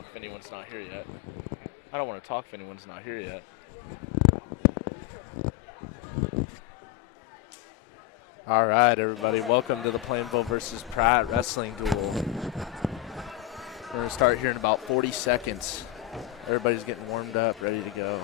talk if anyone's not here yet. I don't want to talk if anyone's not here yet. All right, everybody. Welcome to the Plainville versus Pratt wrestling duel. We're going to start here in about 40 seconds. Everybody's getting warmed up, ready to go.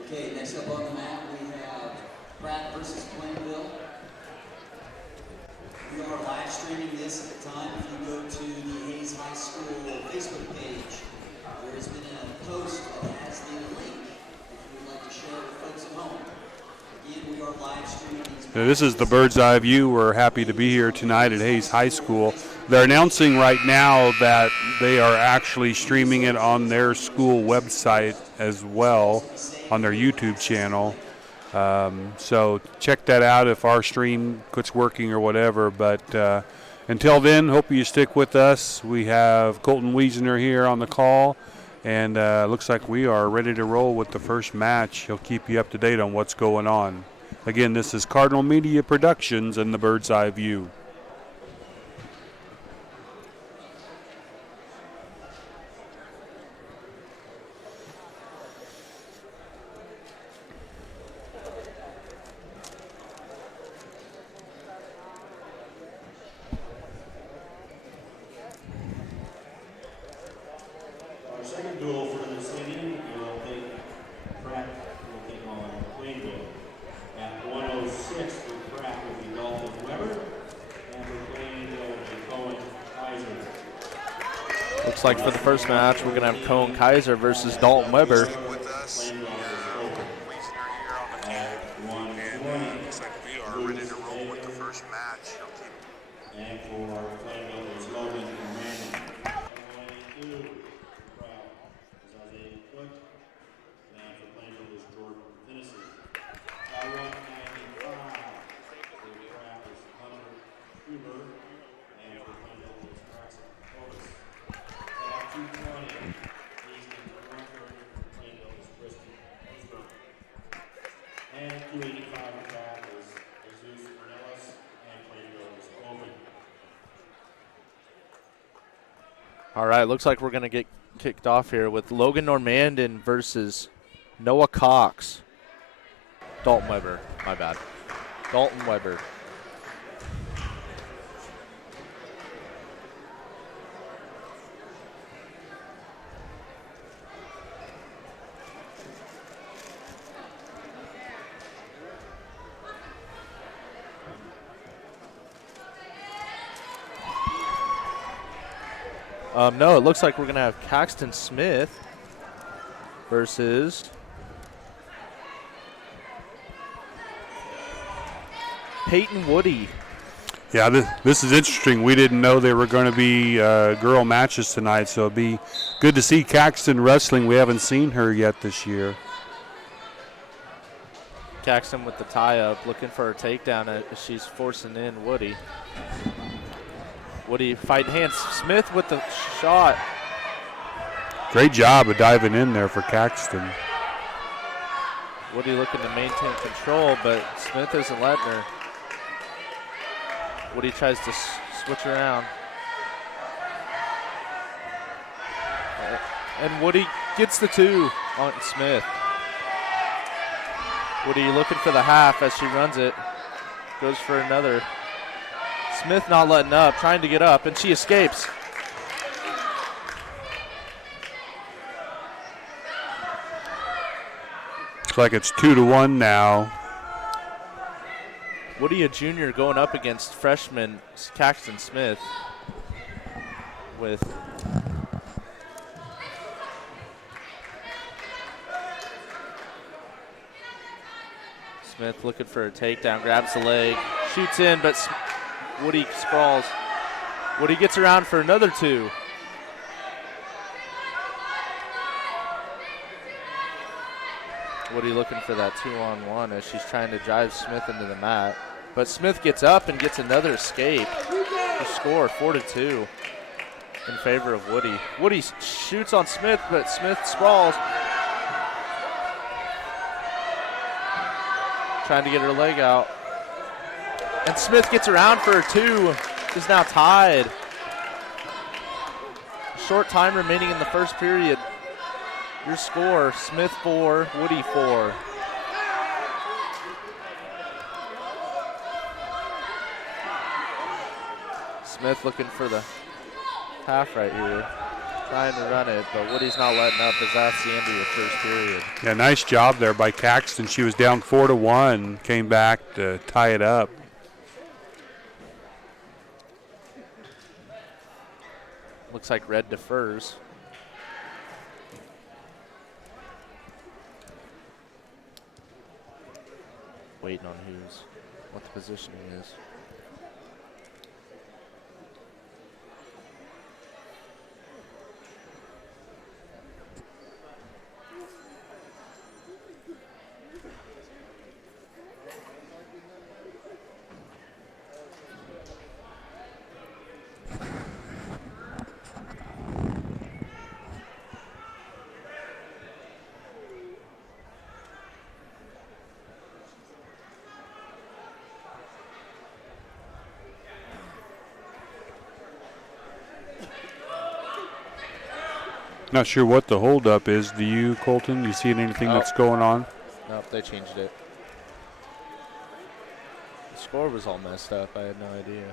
Okay, next up on the mat, we have Pratt versus Plainville. We are live streaming this at the time. If you go to the Hayes High School Facebook page, there has been a post that has the link if you would like to share with folks at home. Again, we are live streaming these. This is the bird's eye view. We're happy to be here tonight at Hayes High School. They're announcing right now that they are actually streaming it on their school website as well, on their YouTube channel. So check that out if our stream quits working or whatever. But until then, hope you stick with us. We have Colton Wiesner here on the call, and looks like we are ready to roll with the first match. He'll keep you up to date on what's going on. Again, this is Cardinal Media Productions and the Bird's Eye View. Our second duel for this evening will take Pratt will take on Plainville. At 106 for Pratt will be Dalton Weber, and for Plainville will be Cohen Kaiser. Looks like for the first match, we're going to have Cohen Kaiser versus Dalton Weber. Plainville is open. At 120. Looks like we are ready to roll with the first match. And for Plainville is Logan Normandin. 22 for Pratt is Isaiah Cook. And for Plainville is Jordan Tennessee. At 195 for Pratt is Hunter Huber. And for Plainville is Caxton. At 220, Easton Rumford. Plainville is Kristen Ostrom. And at 285 for Pratt is Jesus Ornelas. And Plainville is Logan. All right, looks like we're going to get kicked off here with Logan Normandin versus Noah Cox. Dalton Weber, my bad. Dalton Weber. No, it looks like we're going to have Caxton Smith versus Paetynn Woody. Yeah, this is interesting. We didn't know there were going to be girl matches tonight, so it'll be good to see Caxton wrestling. We haven't seen her yet this year. Caxton with the tie-up, looking for her takedown as she's forcing in Woody. Woody fighting hands. Smith with the shot. Great job of diving in there for Caxton. Woody looking to maintain control, but Smith isn't letting her. Woody tries to switch around. And Woody gets the two on Smith. Woody looking for the half as she runs it. Goes for another. Smith not letting up, trying to get up, and she escapes. Looks like it's 2-1 now. Woody, a junior, going up against freshman Caxton Smith with Smith looking for a takedown, grabs the leg, shoots in, but Woody sprawls. Woody gets around for another two. Woody looking for that 2-on-1 as she's trying to drive Smith into the mat. But Smith gets up and gets another escape. The score 4-2 in favor of Woody. Woody shoots on Smith, but Smith sprawls. trying to get her leg out. And Smith gets around for her two. Is now tied. Short time remaining in the first period. Your score, Smith 4, Woody 4. Smith looking for the half right here. Trying to run it, but Woody's not letting up as that's the end of the first period. Yeah, nice job there by Caxton. She was down 4-1, came back to tie it up. Looks like red defers. Waiting on what the positioning is. Not sure what the holdup is. Do you, Colton? You see anything that's going on? Nope, they changed it. The score was all messed up. I had no idea.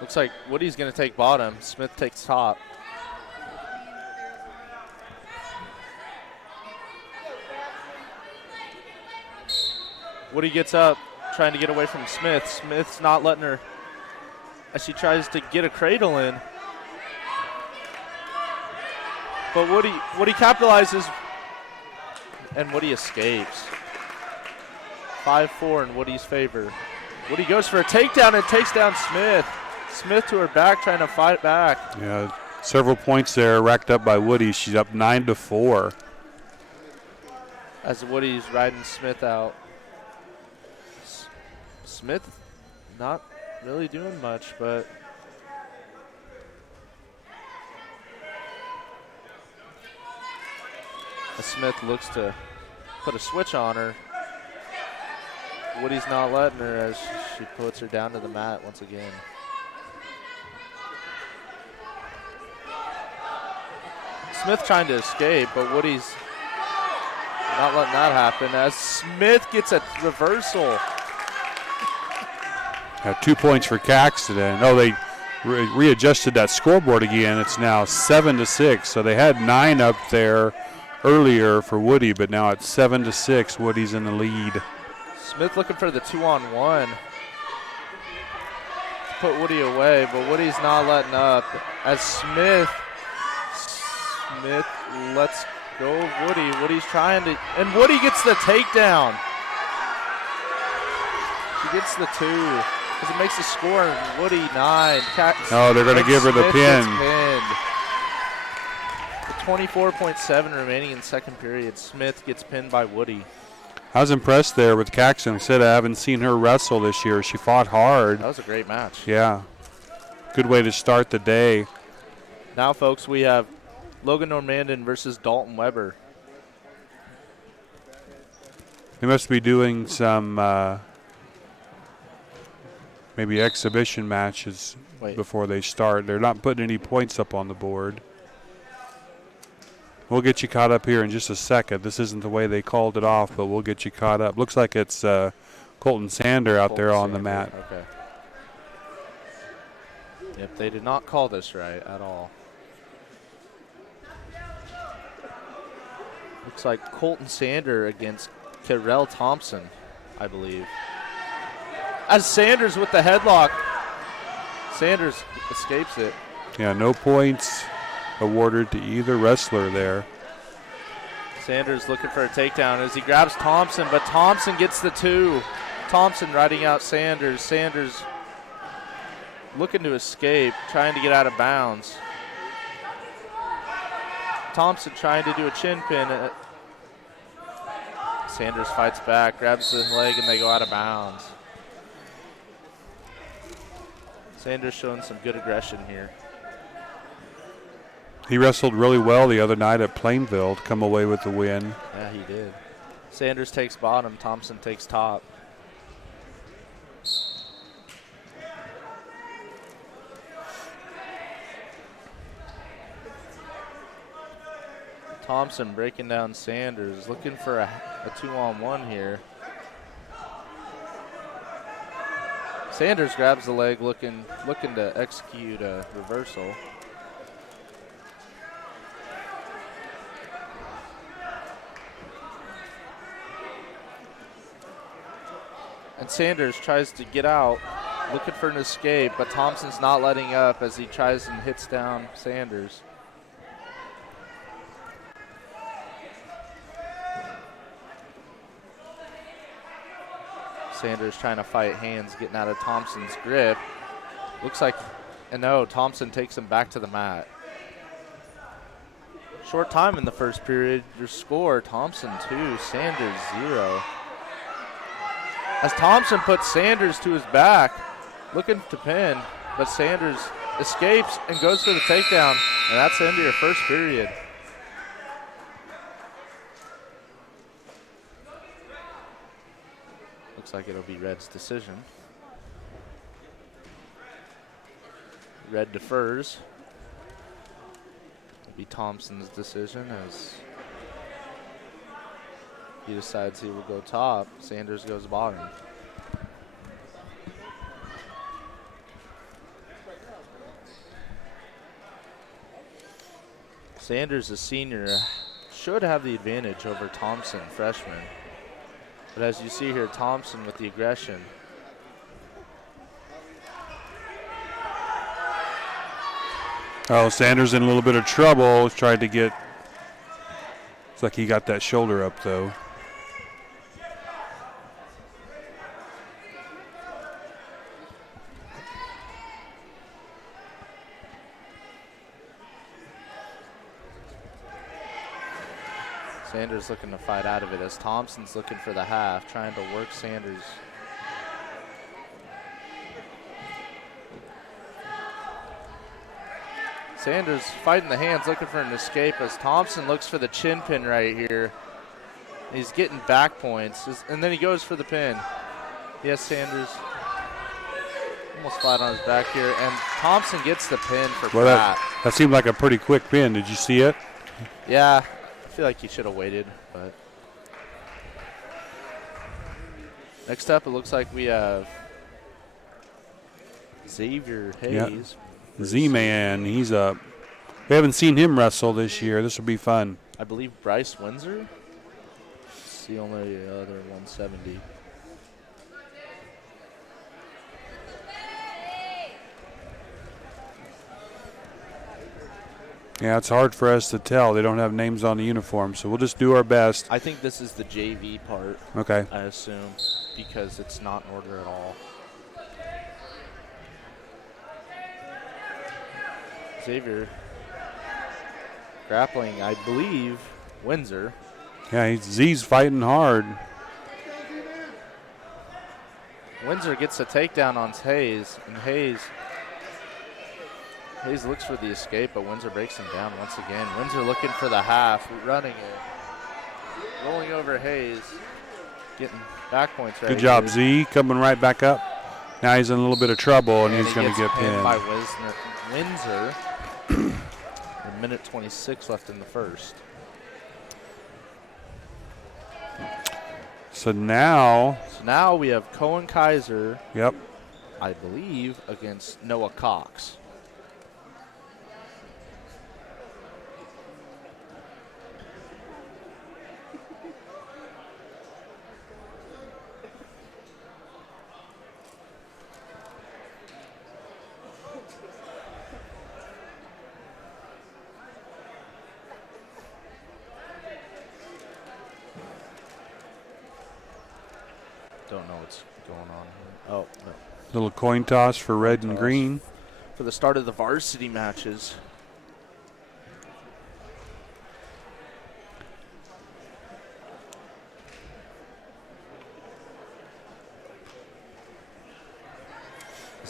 Looks like Woody's going to take bottom. Smith takes top. Woody gets up, trying to get away from Smith. Smith's not letting her as she tries to get a cradle in. But Woody capitalizes, and Woody escapes. 5-4 in Woody's favor. Woody goes for a takedown and takes down Smith. Smith to her back, trying to fight back. Yeah, several points there racked up by Woody. She's up 9-4. As Woody's riding Smith out. Smith not really doing much, but as Smith looks to put a switch on her, Woody's not letting her as she puts her down to the mat once again. Smith trying to escape, but Woody's not letting that happen as Smith gets a reversal. 2 points for Caxton. Oh, they readjusted that scoreboard again. It's now 7-6. So they had 9 up there earlier for Woody, but now it's 7-6. Woody's in the lead. Smith looking for the 2-on-1 to put Woody away, but Woody's not letting up as Smith lets go of Woody. Woody's trying to, and Woody gets the takedown. She gets the 2. Because it makes the score Woody 9. Oh, they're going to give her the pin. With 24.7 remaining in second period, Smith gets pinned by Woody. I was impressed there with Caxton. Said I haven't seen her wrestle this year. She fought hard. That was a great match. Yeah. Good way to start the day. Now, folks, we have Logan Normandin versus Dalton Weber. They must be doing some maybe exhibition matches before they start. They're not putting any points up on the board. We'll get you caught up here in just a second. This isn't the way they called it off, but we'll get you caught up. Looks like it's Colton Sander out there on the mat. Okay. Yep, they did not call this right at all. Looks like Colton Sander against Terrell Thompson, I believe. As Sanders with the headlock. Sanders escapes it. Yeah, no points awarded to either wrestler there. Sanders looking for a takedown as he grabs Thompson, but Thompson gets the 2. Thompson riding out Sanders. Sanders looking to escape, trying to get out of bounds. Thompson trying to do a chin pin. Sanders fights back, grabs the leg, and they go out of bounds. Sanders showing some good aggression here. He wrestled really well the other night at Plainville to come away with the win. Yeah, he did. Sanders takes bottom, Thompson takes top. Thompson breaking down Sanders, looking for a 2-on-1 here. Sanders grabs the leg, looking to execute a reversal. And Sanders tries to get out, looking for an escape, but Thompson's not letting up as he tries and hits down Sanders. Sanders trying to fight hands, getting out of Thompson's grip. Looks like, and no, Thompson takes him back to the mat. Short time in the first period. Your score, Thompson 2, Sanders 0. As Thompson puts Sanders to his back, looking to pin, but Sanders escapes and goes for the takedown, and that's the end of your first period. Looks like it'll be Red's decision. Red defers. It'll be Thompson's decision as he decides he will go top. Sanders goes bottom. Sanders, a senior, should have the advantage over Thompson, freshman. But as you see here, Thompson with the aggression. Oh, Sanders in a little bit of trouble. Tried to get, it's like he got that shoulder up though. Sanders looking to fight out of it as Thompson's looking for the half, trying to work Sanders. Sanders fighting the hands, looking for an escape as Thompson looks for the chin pin right here. He's getting back points, and then he goes for the pin. Yes, Sanders almost flat on his back here, and Thompson gets the pin for Pratt. That seemed like a pretty quick pin. Did you see it? Yeah. I feel like he should have waited, but next up it looks like we have Xavier Hayes. Yeah. Z-Man, he's up. We haven't seen him wrestle this year. This will be fun. I believe Bryce Windsor. It's the only other 170. Yeah, it's hard for us to tell. They don't have names on the uniform, so we'll just do our best. I think this is the JV part. Okay. I assume, because it's not in order at all. Xavier grappling, I believe, Windsor. Yeah, Z's fighting hard. Windsor gets a takedown on Hayes, and Hayes looks for the escape, but Windsor breaks him down once again. Windsor looking for the half, running it. Rolling over Hayes, getting back points right. Good job, here. Z, coming right back up. Now he's in a little bit of trouble, and he's going to get pinned. By Windsor. A minute 26 left in the first. So now we have Cohen Kaiser. Yep. I believe against Noah Cox. Don't know what's going on here. Oh, no. Little coin toss for red and green. For the start of the varsity matches.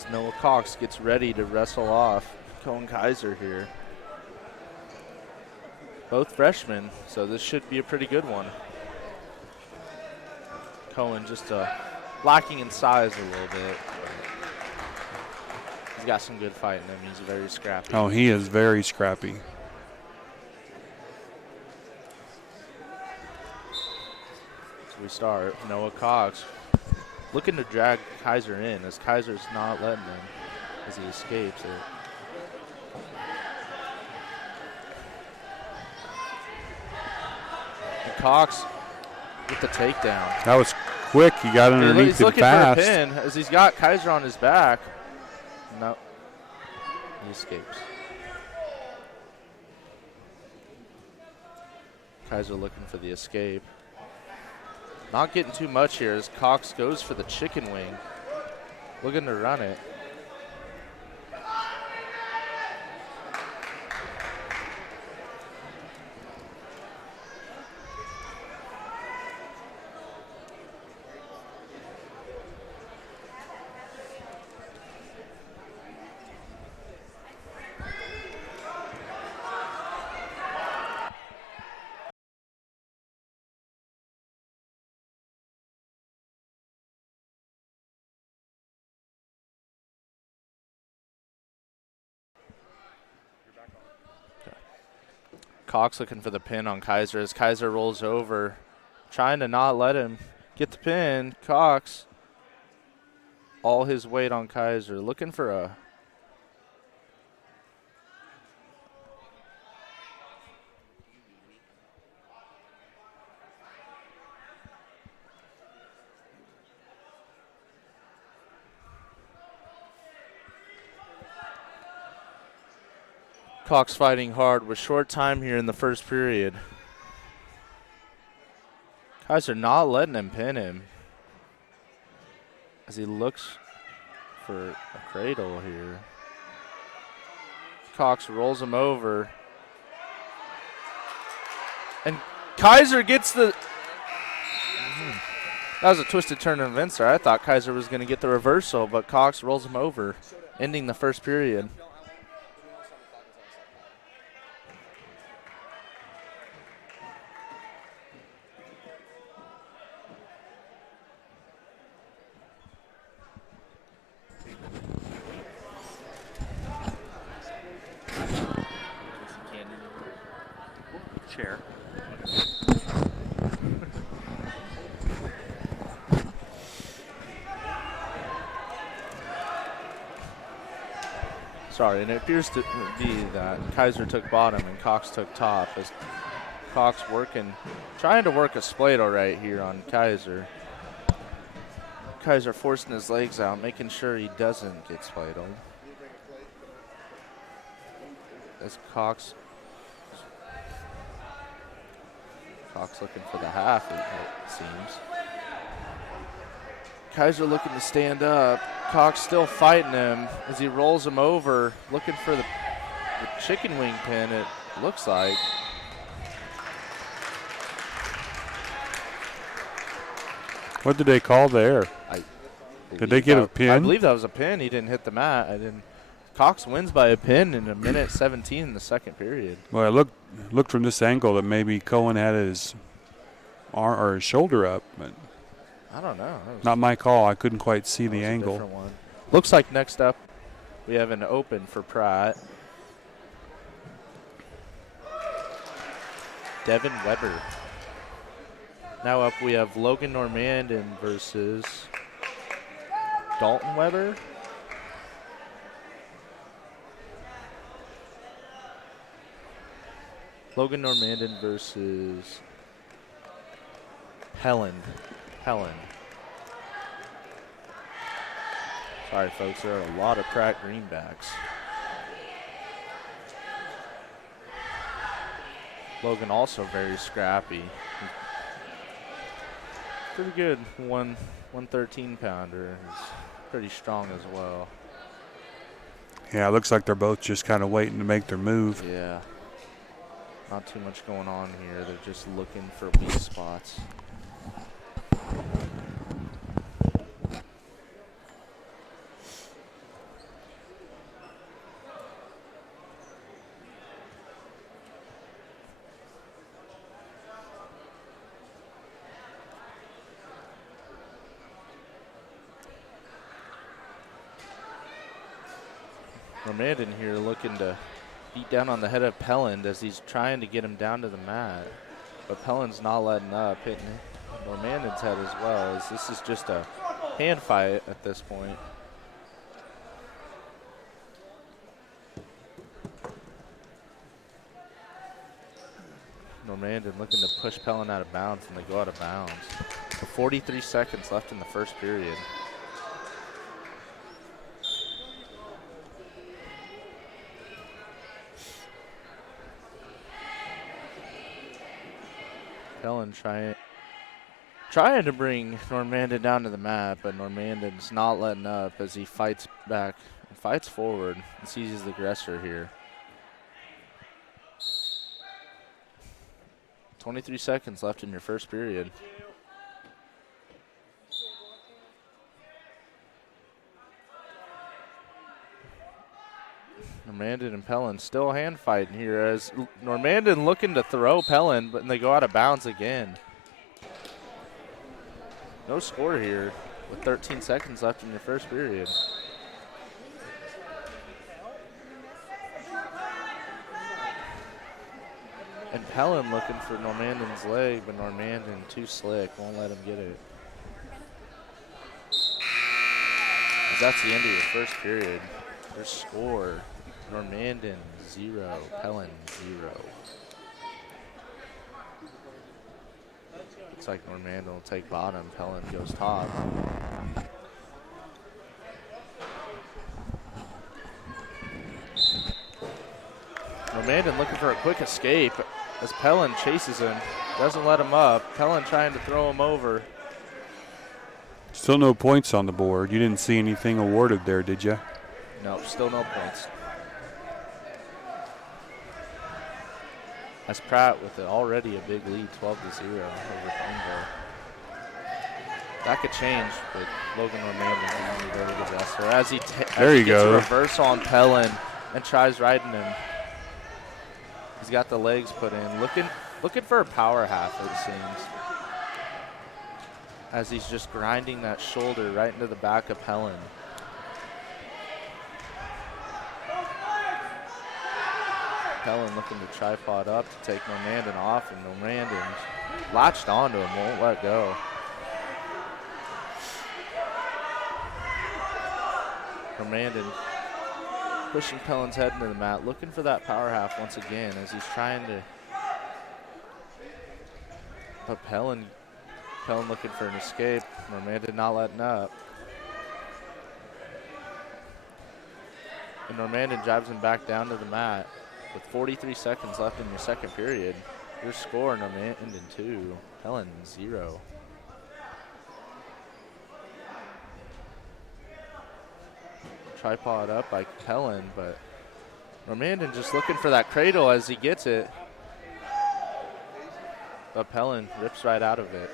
as Noah Cox gets ready to wrestle off Cohen Kaiser here. Both freshmen, so this should be a pretty good one. Cohen just lacking in size a little bit. He's got some good fight in him. He's very scrappy. Oh, he is very scrappy. So we start. Noah Cox looking to drag Kaiser in as Kaiser's not letting him as he escapes it. And Cox with the takedown. That was quick. He got underneath He's him looking fast. for a pin as he's got Kaiser on his back. No, he escapes. Kaiser looking for the escape. Not getting too much here as Cox goes for the chicken wing. Looking to run it. Cox looking for the pin on Kaiser as Kaiser rolls over, trying to not let him get the pin. Cox, all his weight on Kaiser, looking for a Cox fighting hard with short time here in the first period. Kaiser not letting him pin him as he looks for a cradle here. Cox rolls him over. And Kaiser gets the... That was a twisted turn of events there. I thought Kaiser was going to get the reversal, but Cox rolls him over, ending the first period. Chair. Sorry, and it appears to be that Kaiser took bottom and Cox took top as Cox trying to work a Splato right here on Kaiser. Kaiser forcing his legs out, making sure he doesn't get Splatoed. As Cox looking for the half, it seems. Kaiser looking to stand up. Cox still fighting him as he rolls him over, looking for the chicken wing pin, it looks like. What did they call there? Did they get a pin? I believe that was a pin. He didn't hit the mat. Cox wins by a pin in a minute 17 in the second period. Well, it looked from this angle that maybe Cohen had his arm or his shoulder up, but I don't know. not my call. I couldn't quite see the angle. One. Looks like next up we have an open for Pratt. Devin Weber. Now up we have Logan Normandin versus Dalton Weber. Logan Normandin versus Helen. Sorry, folks, there are a lot of Pratt greenbacks. Logan also very scrappy. Pretty good 113 pounder. He's pretty strong as well. Yeah, it looks like they're both just kind of waiting to make their move. Yeah. Not too much going on here. They're just looking for weak spots. Normandin here looking to beat down on the head of Paetynn as he's trying to get him down to the mat. But Pellin's not letting up, hitting Normandin's head as well, as this is just a hand fight at this point. Normandin looking to push Paetynn out of bounds, and they go out of bounds. With 43 seconds left in the first period. Paetynn trying to bring Normandin down to the mat, but Normandin's not letting up as he fights back and fights forward and seizes the aggressor here. 23 seconds left in your first period. Normandin and Paetynn still hand fighting here as Normandin looking to throw Paetynn, but they go out of bounds again. No score here with 13 seconds left in your first period. And Paetynn looking for Normandin's leg, but Normandin too slick, won't let him get it. As that's the end of your first period. Your score, Normandin 0, Paetynn 0. Looks like Normandin will take bottom, Paetynn goes top. Normandin looking for a quick escape as Paetynn chases him, doesn't let him up. Paetynn trying to throw him over. Still no points on the board. You didn't see anything awarded there, did you? No, still no points. As Pratt with already a big lead, 12-0 over Plainville. That could change, but Logan Normandin can go to the wrestler as he there you gets go. a reverse on Paetynn and tries riding him. He's got the legs put in, looking for a power half, it seems. As he's just grinding that shoulder right into the back of Paetynn. Paetynn looking to tripod up to take Normandin off, and Normandin latched onto him, won't let go. Normandin pushing Paetynn's head into the mat, looking for that power half once again as he's trying to. But Paetynn looking for an escape. Normandin not letting up. And Normandin drives him back down to the mat with 43 seconds left in your second period. Your score, Normandin 2, Paetynn 0. Tripod up by Paetynn, but Normandin just looking for that cradle as he gets it. But Paetynn rips right out of it.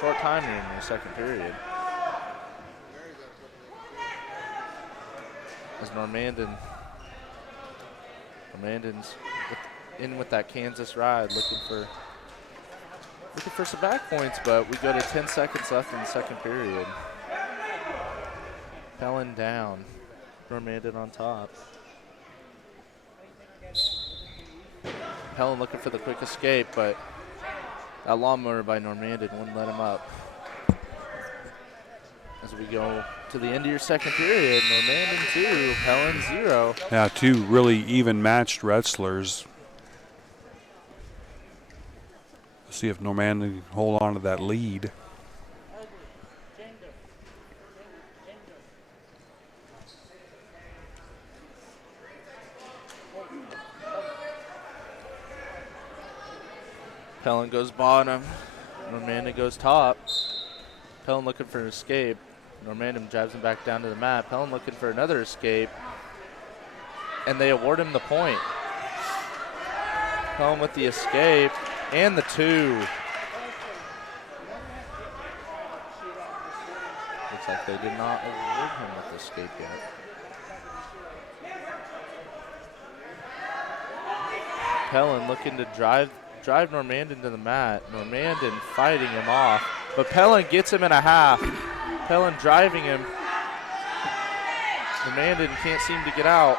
Short time here in the second period. As Normandin's in with that Kansas ride, looking for some back points, but we go to 10 seconds left in the second period. Paetynn down, Normandin on top. Paetynn looking for the quick escape, but that lawnmower by Normandin wouldn't let him up. As we go to the end of your second period, Normandin 2, Paetynn 0. Yeah, two really even matched wrestlers. Let's see if Normandin can hold on to that lead. Paetynn goes bottom, Normandin goes top. Paetynn looking for an escape. Normandin drives him back down to the mat. Paetynn looking for another escape, and they award him the point. Paetynn with the escape and the 2. Looks like they did not award him with the escape yet. Paetynn looking to drive Normandin to the mat. Normandin fighting him off, but Paetynn gets him in a half. Paetynn driving him. Normandin can't seem to get out.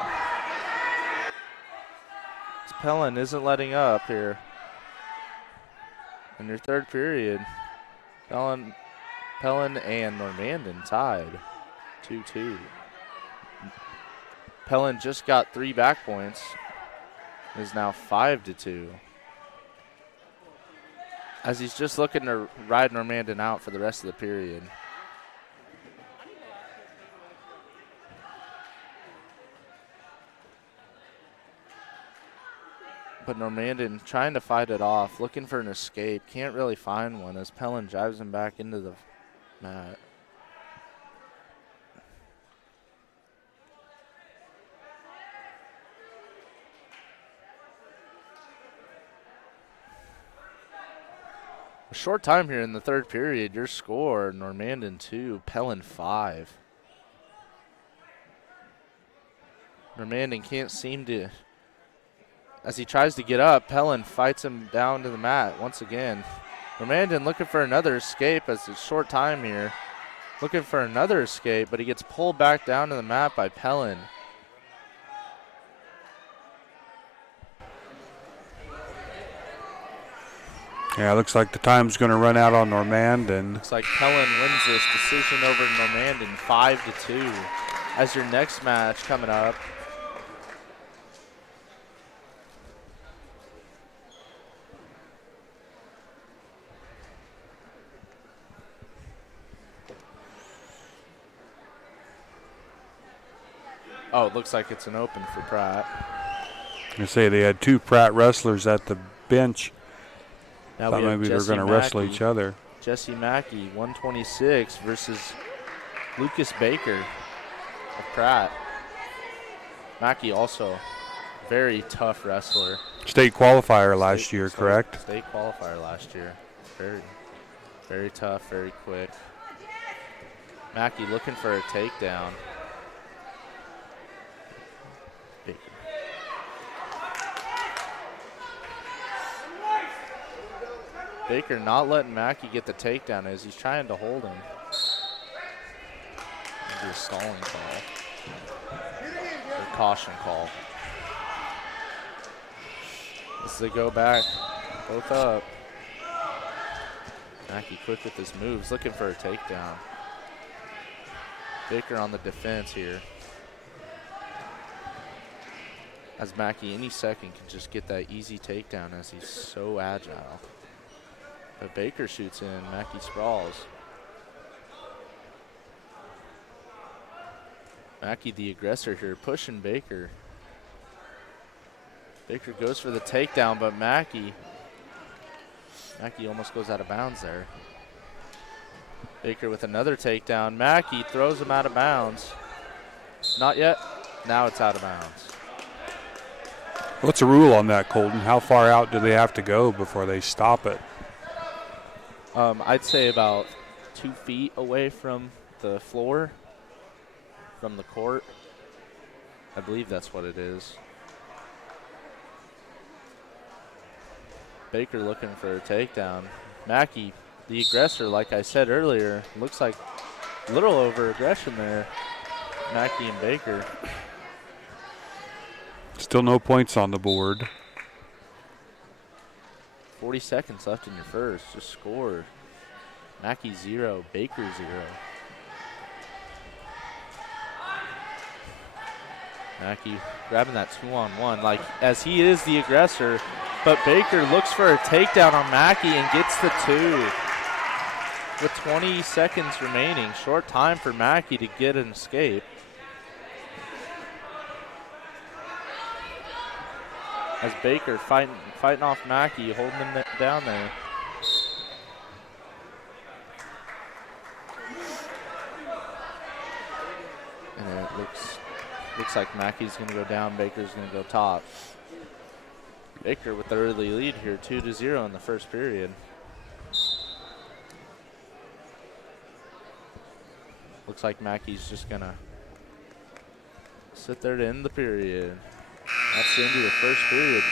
Paetynn isn't letting up here. In your third period, Paetynn and Normandin tied 2-2. Paetynn just got 3 back points. Is now 5-2. As he's just looking to ride Normandin out for the rest of the period. But Normandin trying to fight it off, looking for an escape. Can't really find one as Paetynn drives him back into the mat. A short time here in the third period. Your score, Normandin 2, Paetynn 5. Normandin can't seem to, as he tries to get up, Paetynn fights him down to the mat once again. Normandin looking for another escape as it's short time here. Looking for another escape, but he gets pulled back down to the mat by Paetynn. Yeah, looks like the time's going to run out on Normandin. Looks like Paetynn wins this decision over Normandin 5-2. As your next match coming up, oh, it looks like it's an open for Pratt. I say they had 2 Pratt wrestlers at the bench. Now Thought maybe they were going to wrestle each other. Jesse Mackie, 126 versus Lucas Baker of Pratt. Mackie also very tough wrestler. State qualifier last year, correct? State qualifier last year. Very, very tough, very quick. Mackie looking for a takedown. Baker. Baker not letting Mackie get the takedown as he's trying to hold him. Maybe a stalling call. Or caution call. As they go back, both up. Mackie quick with his moves, looking for a takedown. Baker on the defense here. As Mackie any second can just get that easy takedown as he's so agile. But Baker shoots in, Mackie sprawls. Mackie the aggressor here, pushing Baker. Baker goes for the takedown, but Mackie almost goes out of bounds there. Baker with another takedown. Mackie throws him out of bounds. Not yet. Now it's out of bounds. What's the rule on that, Colton? How far out do they have to go before they stop it? I'd say about 2 feet away from the floor, from the court. I believe that's what it is. Baker looking for a takedown. Mackie, the aggressor, like I said earlier, looks like a little over aggression there. Mackie and Baker. Still no points on the board. 40 seconds left in your first. Just score. Mackie 0, Baker 0. Mackie grabbing that 2-on-1, like as he is the aggressor, but Baker looks for a takedown on Mackie and gets the 2. With 20 seconds remaining, short time for Mackie to get an escape. As Baker fighting off Mackie, holding him down there. And it looks like Mackie's going to go down, Baker's going to go top. Baker with the early lead here, 2-0 in the first period. Looks like Mackie's just going to sit there to end the period. That's the end of the first period.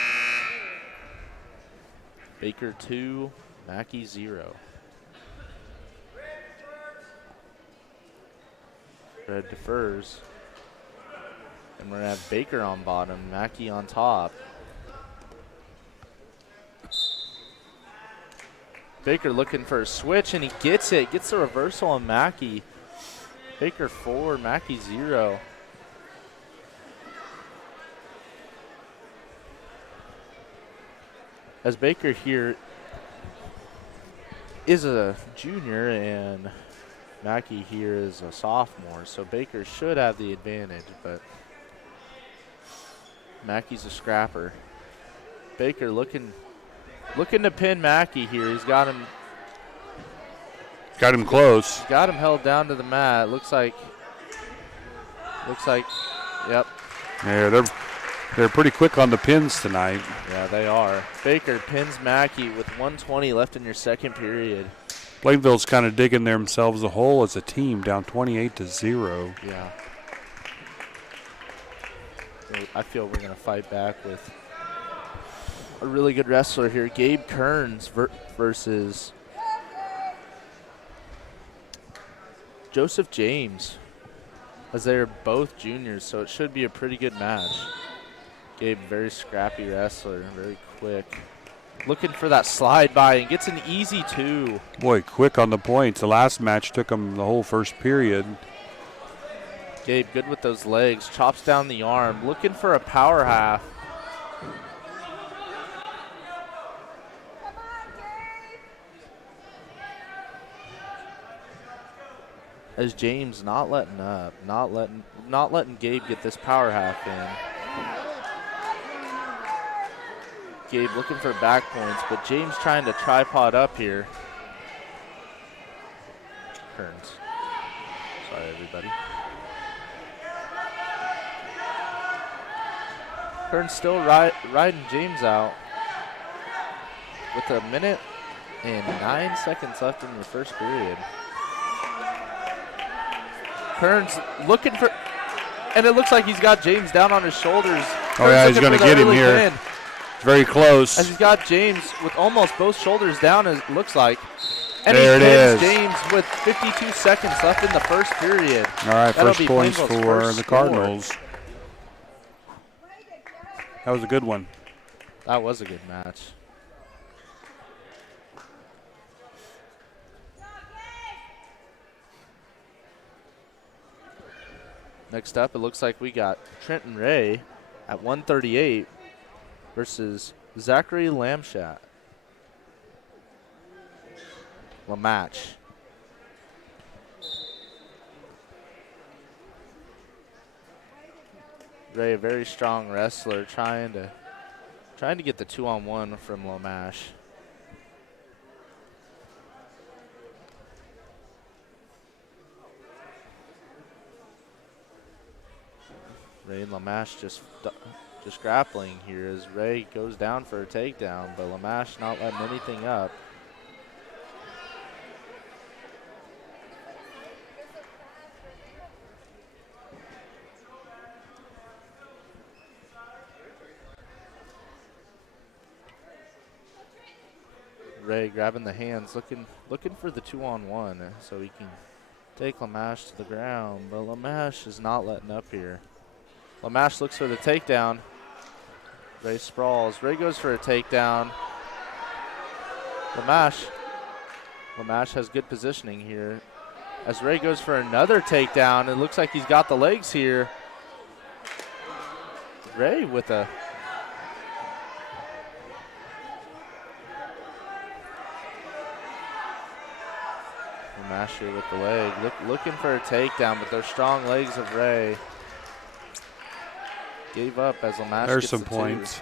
Baker 2, Mackie 0. Red defers. And we're going to have Baker on bottom, Mackie on top. Baker looking for a switch, and he gets it. Gets the reversal on Mackie. Baker 4, Mackie 0. As Baker here is a junior and Mackie here is a sophomore, so Baker should have the advantage, but Mackie's a scrapper. Baker looking to pin Mackie here. He's got him close. Got him held down to the mat. Looks like yep. Yeah, they're pretty quick on the pins tonight. Yeah, they are. Baker pins Mackie with 1:20 left in your second period. Plainville's kind of digging themselves a hole as a team, down 28-0. Yeah. I feel we're going to fight back with a really good wrestler here. Gabe Kearns versus Joseph James, as they're both juniors, so it should be a pretty good match. Gabe, very scrappy wrestler, very quick. Looking for that slide by and gets an easy 2. Boy, quick on the points. The last match took him the whole first period. Gabe, good with those legs, chops down the arm, looking for a power half. As James not letting up, not letting Gabe get this power half in. Gabe looking for back points, but James trying to tripod up here. Kearns. Sorry, everybody. Kearns still riding James out with 1:09 left in the first period. Kearns looking for, and it looks like he's got James down on his shoulders. Oh, yeah, he's going to get him here. Pin. Very close. As he's got James with almost both shoulders down, it looks like. And there he it pins is. James with 52 seconds left in the first period. All right, That'll first be points Plainville's for first the score. Cardinals. That was a good one. That was a good match. Next up, it looks like we got Trenton Ray at 138 versus Zachary Lamshat. Lamatch. Ray, a very strong wrestler, trying to get the 2-on-1 from Lamash. Ray and Lamash just grappling here as Ray goes down for a takedown, but Lamash not letting anything up. Ray grabbing the hands, looking for the 2-on-1 so he can take Lamash to the ground, but Lamash is not letting up here. Lamash looks for the takedown. Ray sprawls. Ray goes for a takedown. Lamash has good positioning here. As Ray goes for another takedown, it looks like he's got the legs here. Ray with a Lamash here with the leg. Looking for a takedown, but those strong legs of Ray gave up as Lamash There's gets some the points.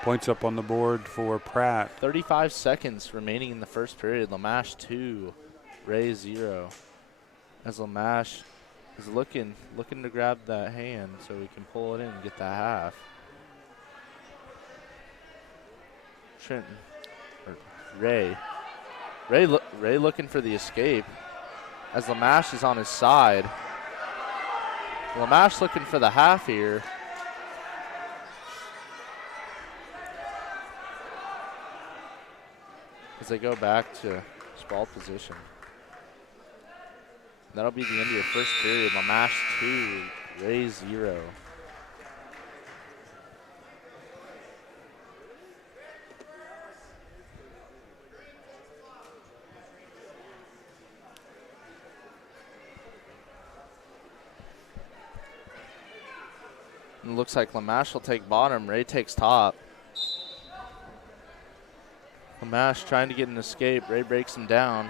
Points up on the board for Pratt. 35 seconds remaining in the first period. Lamash 2, Ray 0. As Lamash is looking to grab that hand so he can pull it in and get that half. Trenton, or Ray looking for the escape as Lamash is on his side. Lamash looking for the half here. As they go back to sprawl position. That'll be the end of your first period. Lamash 2, Ray 0. And it looks like Lamash will take bottom. Ray takes top. Lamash trying to get an escape. Ray breaks him down.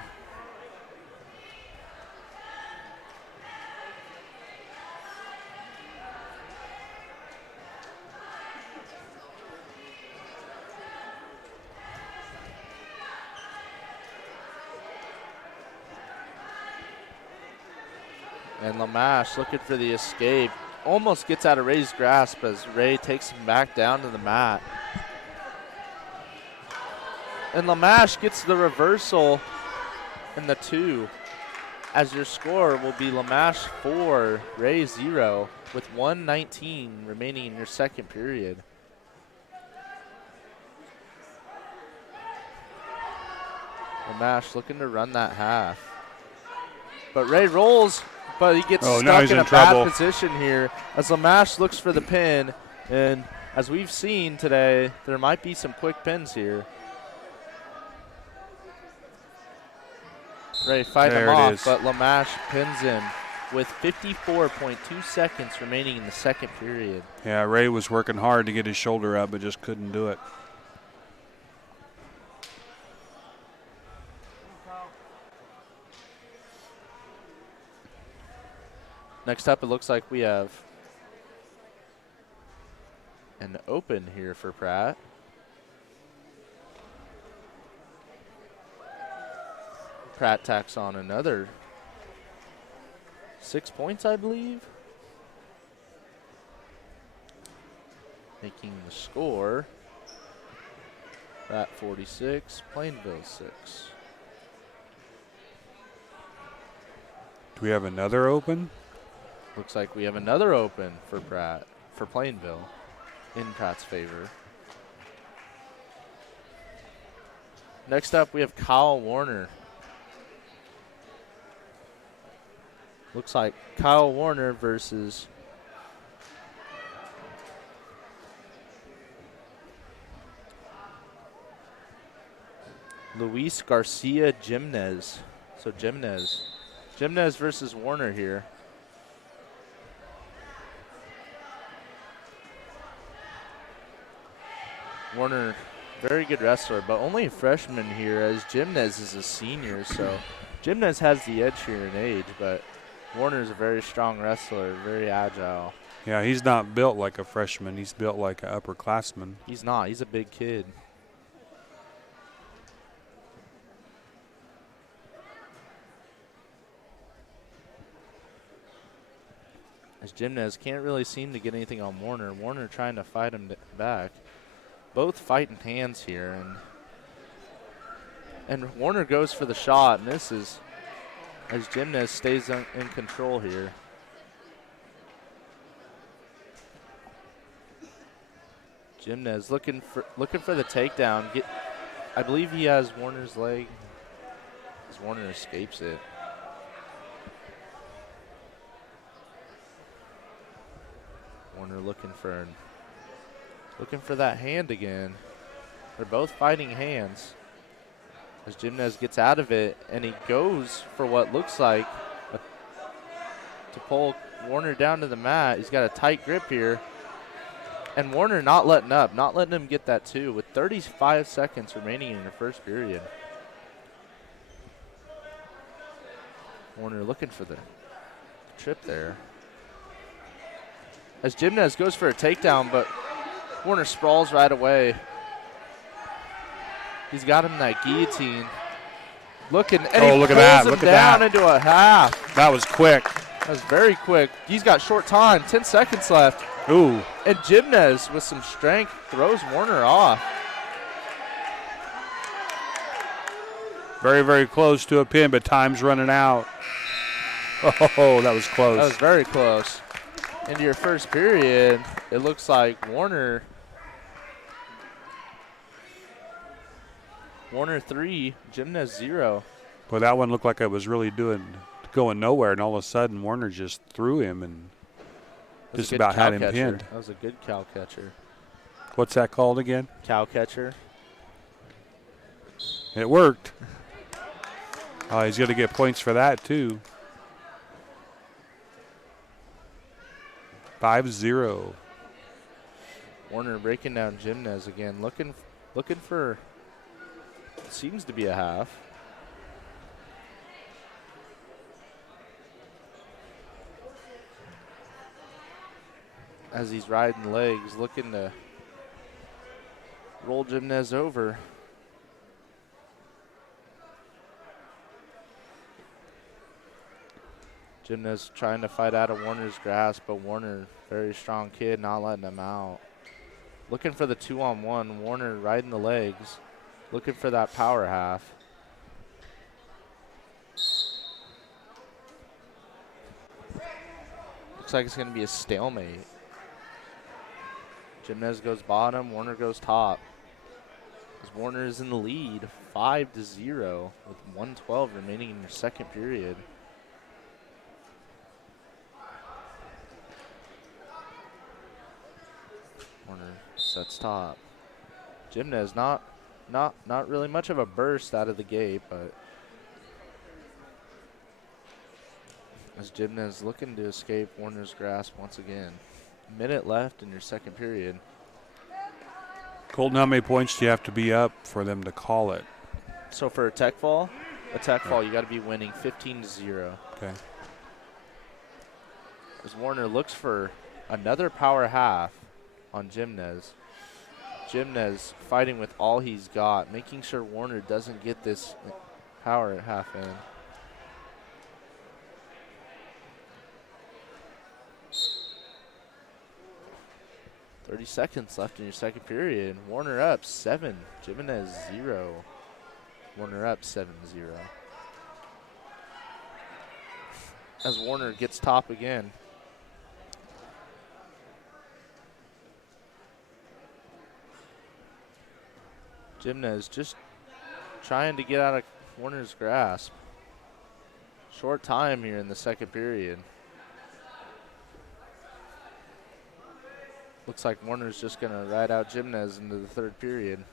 And Lamash looking for the escape. Almost gets out of Ray's grasp as Ray takes him back down to the mat. And Lamash gets the reversal and the 2. As your score will be Lamash 4, Ray 0, with 1:19 remaining in your second period. Lamash looking to run that half. But Ray rolls. But he gets stuck in a bad position here as Lamash looks for the pin. And as we've seen today, there might be some quick pins here. Ray fighting him off, but Lamash pins him with 54.2 seconds remaining in the second period. Yeah, Ray was working hard to get his shoulder up, but just couldn't do it. Next up, it looks like we have an open here for Pratt. Pratt tacks on another 6 points, I believe. Making the score Pratt 46, Plainville 6. Do we have another open? Looks like we have another open for Pratt, for Plainville, in Pratt's favor. Next up, we have Kyle Warner. Looks like Kyle Warner versus Luis Garcia Jimenez. So Jimenez versus Warner here. Warner, very good wrestler, but only a freshman here as Jimenez is a senior. So Jimenez has the edge here in age, but Warner's a very strong wrestler, very agile. Yeah, he's not built like a freshman. He's built like an upperclassman. He's not. He's a big kid. As Jimenez can't really seem to get anything on Warner. Warner trying to fight him back. Both fighting hands here, and Warner goes for the shot, and this is as Jimenez stays in control here. Jimenez looking for the takedown. I believe he has Warner's leg as Warner escapes it. Warner looking for that hand again. They're both fighting hands. As Jimenez gets out of it, and he goes for what looks like to pull Warner down to the mat. He's got a tight grip here. And Warner not letting up, not letting him get that 2 with 35 seconds remaining in the first period. Warner looking for the trip there. As Jimenez goes for a takedown, but Warner sprawls right away. He's got him that guillotine. Looking, and he look at pulls that. him Look at down that. into a half. That was quick. That was very quick. He's got short time, 10 seconds left. Ooh. And Jimenez, with some strength, throws Warner off. Very, very close to a pin, but time's running out. Oh, that was close. That was very close. Into your first period, it looks like Warner 3, Jimenez 0. Well, that one looked like it was really going nowhere, and all of a sudden Warner just threw him and just about had him pinned. That was a good cow catcher. What's that called again? Cow catcher. It worked. Oh, he's going to get points for that, too. 5-0. Warner breaking down Gymnaz again, looking for, it seems to be a half. As he's riding legs, looking to roll Gymnaz over. Gymnaz trying to fight out of Warner's grasp, but Warner, very strong kid, not letting him out. Looking for the 2-on-1. Warner riding the legs, looking for that power half. Looks like it's going to be a stalemate. Gymnaz goes bottom, Warner goes top. As Warner is in the lead, 5-0 with 1:12 remaining in your second period. Warner sets top. Gymnaz not really much of a burst out of the gate, but as Gymnaz looking to escape Warner's grasp once again. Minute left in your second period. Colton, how many points do you have to be up for them to call it? So for a tech fall, you got to be winning 15-0. Okay. As Warner looks for another power half on Gymnaz. Gymnaz fighting with all he's got, making sure Warner doesn't get this power half in. .30 seconds left in your second period. Warner up 7, Gymnaz 0. Warner up 7-0. As Warner gets top again. Gymnaz just trying to get out of Warner's grasp. Short time here in the second period. Looks like Warner's just going to ride out Gymnaz into the third period.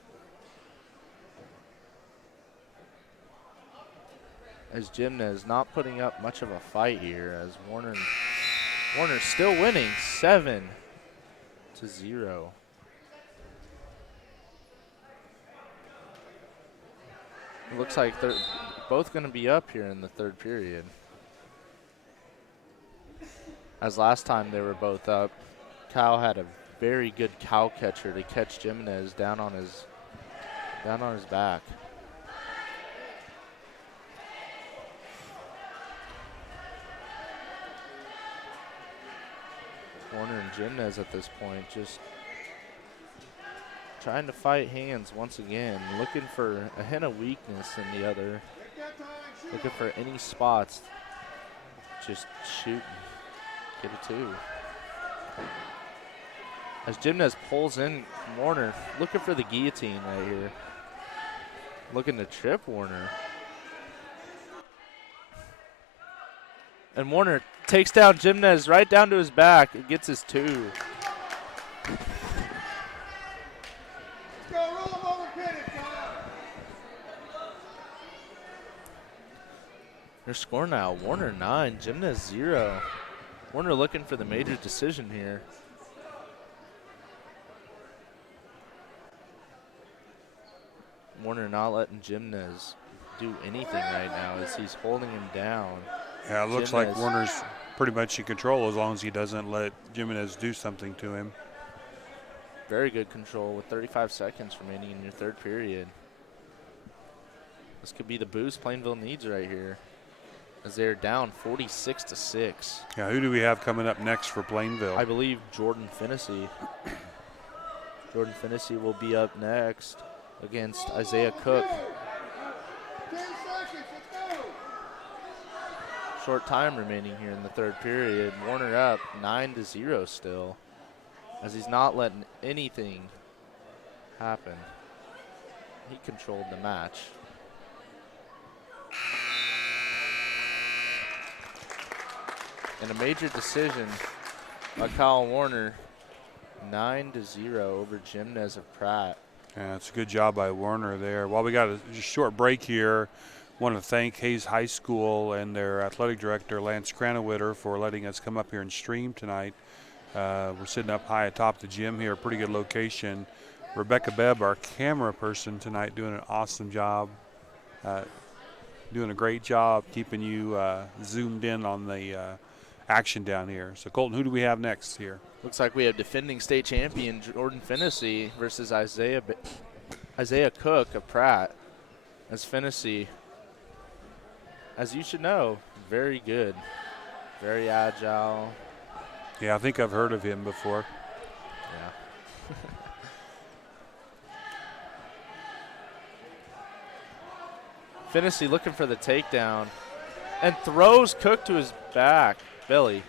As Gymnaz not putting up much of a fight here, as Warner's still winning 7-0. It looks like they're both going to be up here in the third period. As last time they were both up, Kyle had a very good cow catcher to catch Gymnaz down on his back. Warner and Gymnaz at this point just trying to fight hands once again, looking for a hint of weakness in the other, looking for any spots, just shoot and get a 2. As Gymnaz pulls in Warner, looking for the guillotine right here, looking to trip Warner. And Warner takes down Gymnaz right down to his back and gets his 2. Their score now, Warner 9, Gymnaz 0. Warner looking for the major decision here. Warner not letting Gymnaz do anything right now as he's holding him down. Yeah, it looks like Warner's pretty much in control as long as he doesn't let Gymnaz do something to him. Very good control with 35 seconds remaining in your third period. This could be the boost Plainville needs right here, as they're down 46-6. Yeah, who do we have coming up next for Plainville? I believe Jordan Finnessy. Jordan Finnessy will be up next against Isaiah Cook. 10 seconds, let's go. Short time remaining here in the third period. Warner up 9-0 still, as he's not letting anything happen. He controlled the match. And a major decision by Kyle Warner, 9-0 over Gymnaz of Pratt. Yeah, it's a good job by Warner there. While we got a just short break here, want to thank Hayes High School and their athletic director, Lance Cranowitter, for letting us come up here and stream tonight. We're sitting up high atop the gym here, pretty good location. Rebecca Bebb, our camera person tonight, doing an awesome job. Doing a great job keeping you zoomed in on the action down here. So, Colton, who do we have next here? Looks like we have defending state champion Jordan Fennessy versus Isaiah Cook of Pratt. As Fennessy, as you should know, very good, very agile. Yeah, I think I've heard of him before. Yeah. Fennessy looking for the takedown and throws Cook to his back, belly.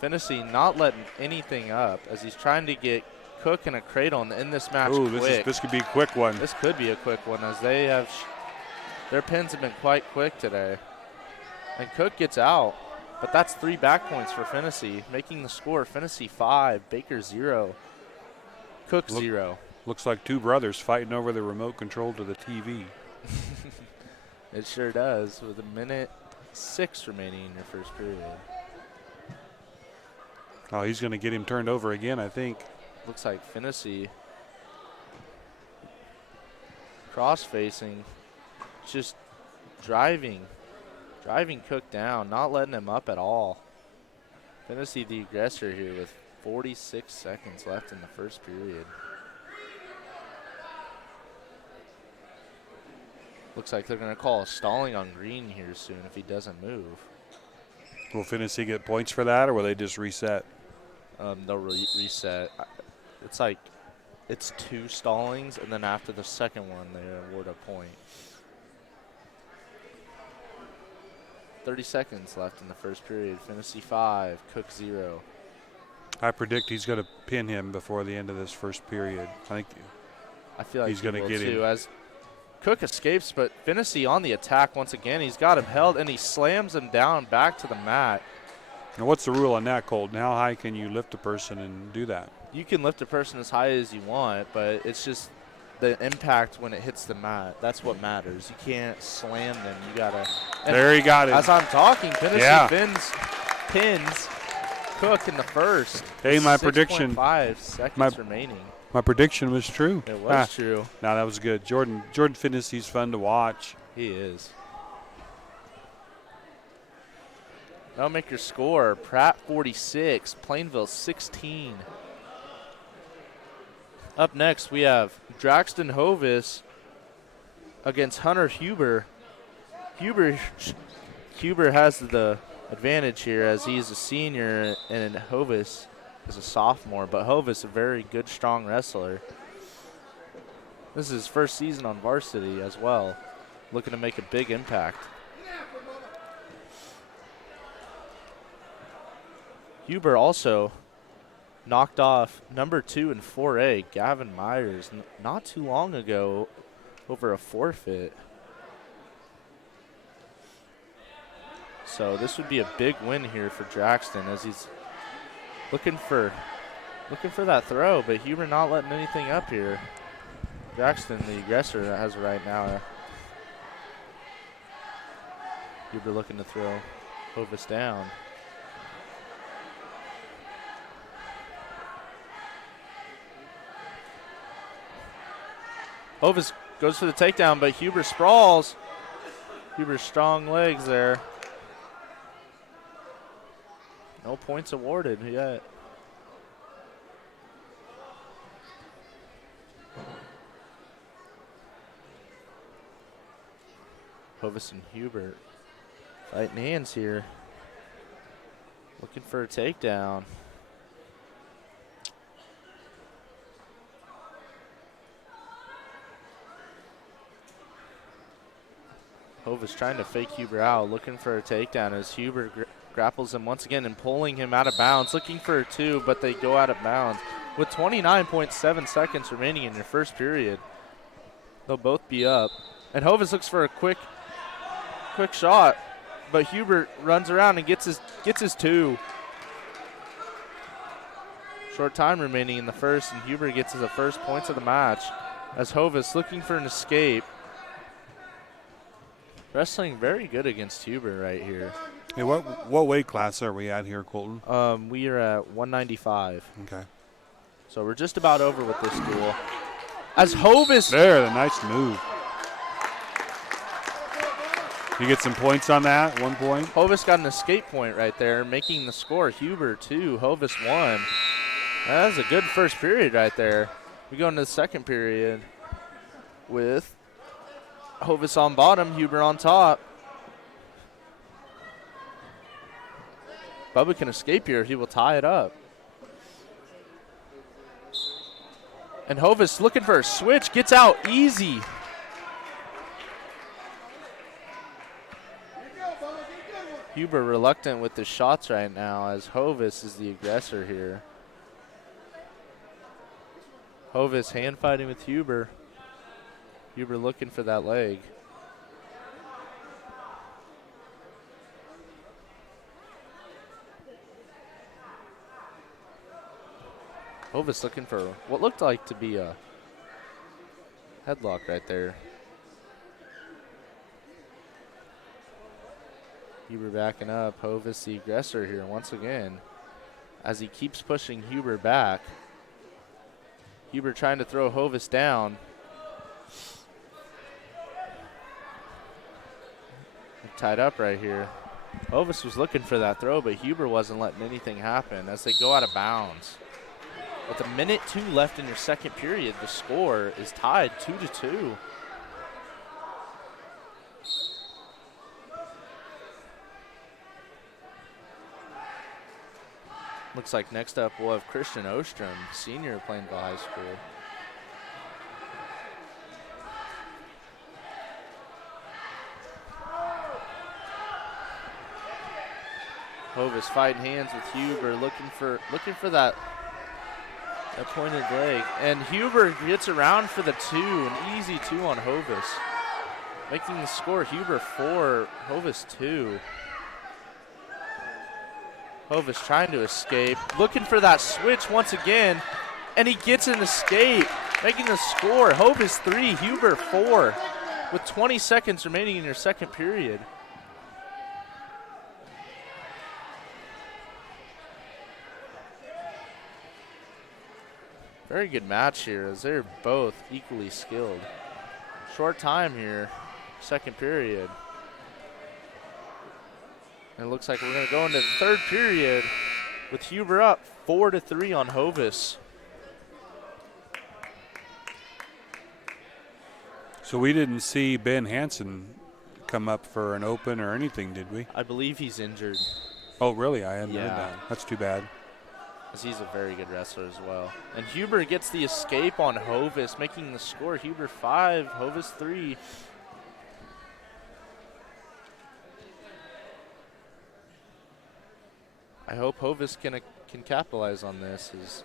Fennessy not letting anything up as he's trying to get Cook in a cradle and end this match quick. This could be a quick one. This could be a quick one as they have their pins have been quite quick today. And Cook gets out, but that's 3 back points for Fennessy, making the score Fennessy 5, Baker 0, Cook 0. Looks like two brothers fighting over the remote control to the TV. It sure does, with 1:06 remaining in your first period. Oh, he's going to get him turned over again, I think. Looks like Fennessy cross-facing, just driving Cook down, not letting him up at all. Fennessy the aggressor here with 46 seconds left in the first period. Looks like they're going to call a stalling on Green here soon if he doesn't move. Will Fennessy get points for that, or will they just reset? They'll reset. It's like it's 2 stallings, and then after the second one, they award a point. 30 seconds left in the first period. Fennessy 5, Cook 0. I predict he's going to pin him before the end of this first period. I feel like he's going to get him. As Cook escapes, but Fennessy on the attack once again. He's got him held, and he slams him down back to the mat. Now, what's the rule on that, Colton? How high can you lift a person and do that? You can lift a person as high as you want, but it's just the impact when it hits the mat. That's what matters. You can't slam them. You got to. There he got it. As I'm talking, Fennessy pins Cook in the first. Hey, my prediction. 6.5 seconds remaining. My prediction was true. It was true. No, that was good. Jordan Fennessy's fun to watch. He is. That'll make your score Pratt 46, Plainville 16. Up next, we have Draxton Hovis against Hunter Huber. Huber has the advantage here as he's a senior and Hovis is a sophomore, but Hovis a very good, strong wrestler. This is his first season on varsity as well, looking to make a big impact. Huber also knocked off number 2 in 4A, Gavin Myers, not too long ago over a forfeit. So this would be a big win here for Draxton as he's looking for that throw, but Huber not letting anything up here. Draxton, the aggressor, has it right now. Huber looking to throw Hovis down. Hovis goes for the takedown, but Huber sprawls. Huber's strong legs there. No points awarded yet. Hovis and Huber fighting hands here. Looking for a takedown. Hovis trying to fake Huber out, looking for a takedown as Huber grapples him once again and pulling him out of bounds, looking for a 2, but they go out of bounds. With 29.7 seconds remaining in your first period, they'll both be up. And Hovis looks for a quick shot, but Huber runs around and gets his 2. Short time remaining in the first, and Huber gets his first points of the match as Hovis looking for an escape. Wrestling very good against Huber right here. Hey, what weight class are we at here, Colton? We are at 195. Okay. So we're just about over with this duel. As Hovis. There, the nice move. You get some points on that, 1 point. Hovis got an escape point right there, making the score Huber 2, Hovis 1. That was a good first period right there. We go into the second period with Hovis on bottom, Huber on top. Bubba can escape here. He will tie it up. And Hovis looking for a switch, gets out easy. Huber reluctant with the shots right now as Hovis is the aggressor here. Hovis hand fighting with Huber. Huber looking for that leg. Hovis looking for what looked like to be a headlock right there. Huber backing up. Hovis the aggressor here once again as he keeps pushing Huber back. Huber trying to throw Hovis down. Tied up right here. Hovis was looking for that throw, but Huber wasn't letting anything happen as they go out of bounds. With 1:02 left in your second period, the score is tied 2-2. Looks like next up we'll have Christian Ostrom, senior at Plainville High School. Hovis fighting hands with Huber, looking for that pointed leg. And Huber gets around for the 2, an easy 2 on Hovis. Making the score Huber 4, Hovis 2. Hovis trying to escape, looking for that switch once again, and he gets an escape, making the score Hovis 3, Huber 4, with 20 seconds remaining in your second period. Very good match here as they're both equally skilled. Short time here, second period. And it looks like we're going to go into the third period with Huber up 4-3 on Hovis. So we didn't see Ben Hansen come up for an open or anything, did we? I believe he's injured. Oh, really? I hadn't heard Yeah. that. That's too bad. As he's a very good wrestler as well. And Huber gets the escape on Hovis, making the score Huber 5, Hovis 3. I hope Hovis can capitalize on this. As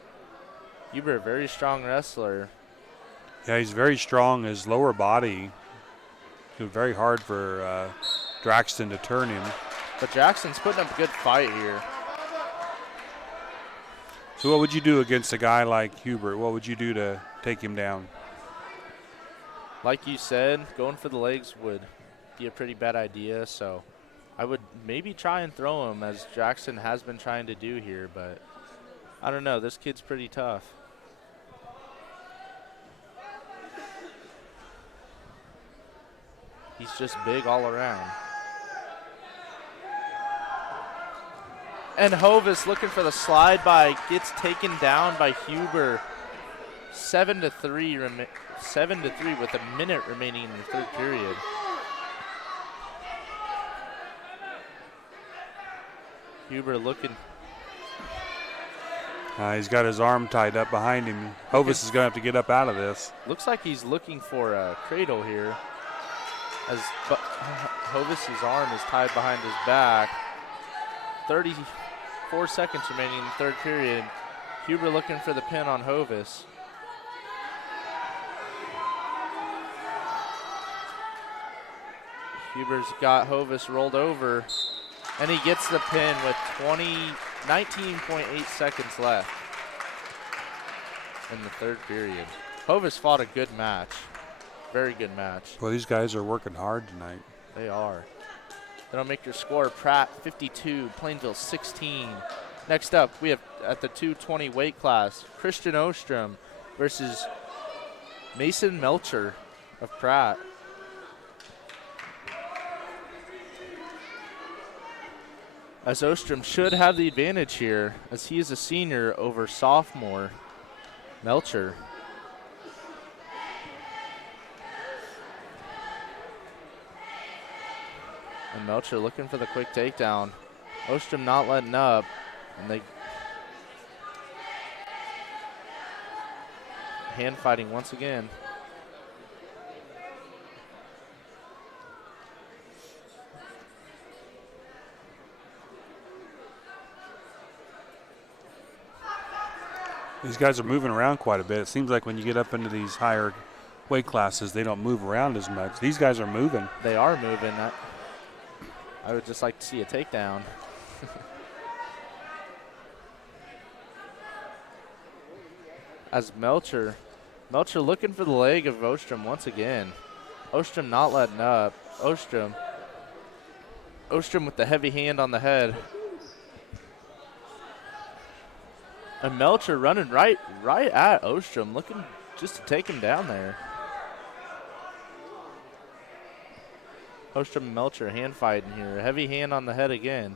Huber, a very strong wrestler. Yeah, he's very strong. His lower body, it's very hard for Draxton to turn him. But Jackson's putting up a good fight here. So what would you do against a guy like Hubert? What would you do to take him down? Like you said, going for the legs would be a pretty bad idea, so I would maybe try and throw him, as Jackson has been trying to do here, but I don't know. This kid's pretty tough. He's just big all around. And Hovis looking for the slide by, gets taken down by Huber. 7-3 with a minute remaining in the third period. Huber looking. He's got his arm tied up behind him. Hovis is going to have to get up out of this. Looks like he's looking for a cradle here, as Hovis's arm is tied behind his back. 34 seconds remaining in the third period. Huber looking for the pin on Hovis. Huber's got Hovis rolled over, and he gets the pin with 19.8 seconds left in the third period. Hovis fought a good match. Very good match. Well, these guys are working hard tonight. They are. That'll make your score Pratt 52, Plainville 16. Next up, we have at the 220 weight class, Christian Ostrom versus Mason Meltzer of Pratt. As Ostrom should have the advantage here, as he is a senior over sophomore Meltzer. And Meltzer looking for the quick takedown. Ostrom not letting up, and they hand fighting once again. These guys are moving around quite a bit. It seems like when you get up into these higher weight classes, they don't move around as much. These guys are moving. They are moving. I would just like to see a takedown. As Meltzer looking for the leg of Ostrom once again. Ostrom not letting up. Ostrom with the heavy hand on the head. And Meltzer running right at Ostrom, looking just to take him down there. Ostrom and Meltzer hand fighting here. Heavy hand on the head again.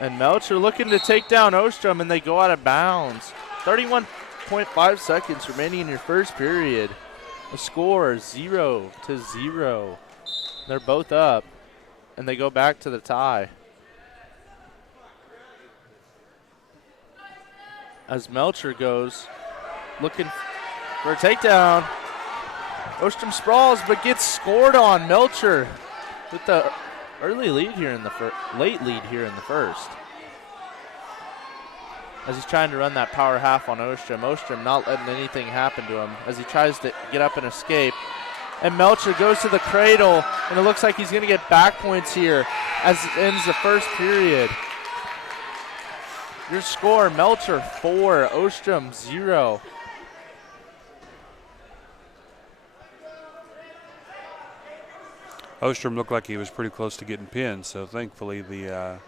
And Meltzer looking to take down Ostrom, and they go out of bounds. 31.5 seconds remaining in your first period. The score 0-0. They're both up, and they go back to the tie. As Meltzer goes looking for a takedown. Ostrom sprawls but gets scored on. Meltzer with the early lead here in the late lead here in the first. As he's trying to run that power half on Ostrom. Ostrom not letting anything happen to him as he tries to get up and escape. And Meltzer goes to the cradle, and it looks like he's going to get back points here as it ends the first period. Your score, Meltzer 4, Ostrom 0. Ostrom looked like he was pretty close to getting pinned, so thankfully the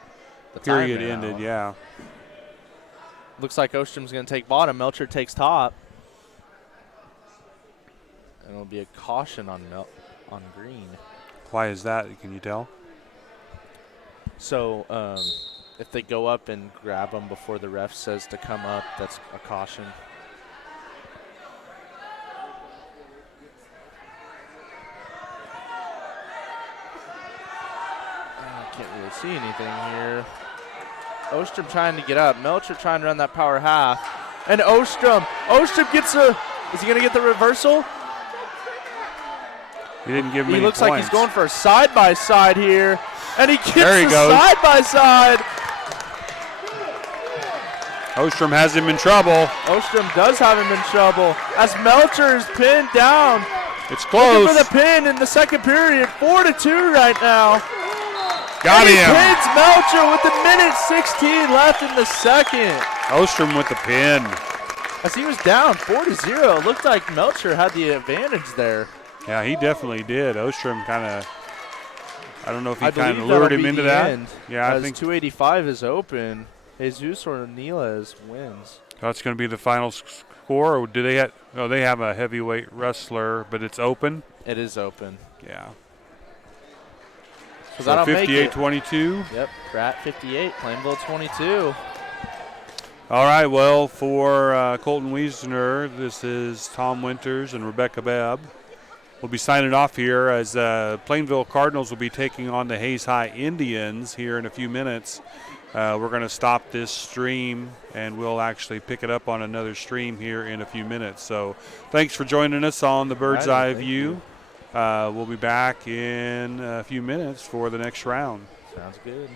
period ended, yeah. Looks like Ostrom's going to take bottom. Meltzer takes top. And it'll be a caution on green. Why is that? Can you tell? So if they go up and grab him before the ref says to come up, that's a caution. I can't really see anything here. Ostrom trying to get up. Meltzer trying to run that power half. And Ostrom gets is he going to get the reversal? He didn't give him any looks points. like he's going for a side-by-side here. And he gets the side-by-side. Ostrom has him in trouble. Ostrom does have him in trouble as Meltzer is pinned down. It's close. Looking for the pin in the second period. 4-2 right now. Got and him. He pins Meltzer with a minute 16 left in the second. Ostrom with the pin. As he was down 4-0, it looked like Meltzer had the advantage there. Yeah, he definitely did. Ostrom kind of, I don't know if he kind of believe lured that'll him be into the that. end, Yeah, I as think 285 is open. Jesus Ornelas wins. that's going to be the final score. Or do they have? Oh, they have a heavyweight wrestler, but it's open. It is open. Yeah. So So that'll make it. 58-22. Yep, Pratt 58, Plainville 22. All right, well, for Colton Wiesner, this is Tom Winters and Rebecca Bebb. We'll be signing off here as Plainville Cardinals will be taking on the Hayes High Indians here in a few minutes. We're going to stop this stream, and we'll actually pick it up on another stream here in a few minutes. So thanks for joining us on the Bird's Eye View. We'll be back in a few minutes for the next round. Sounds good.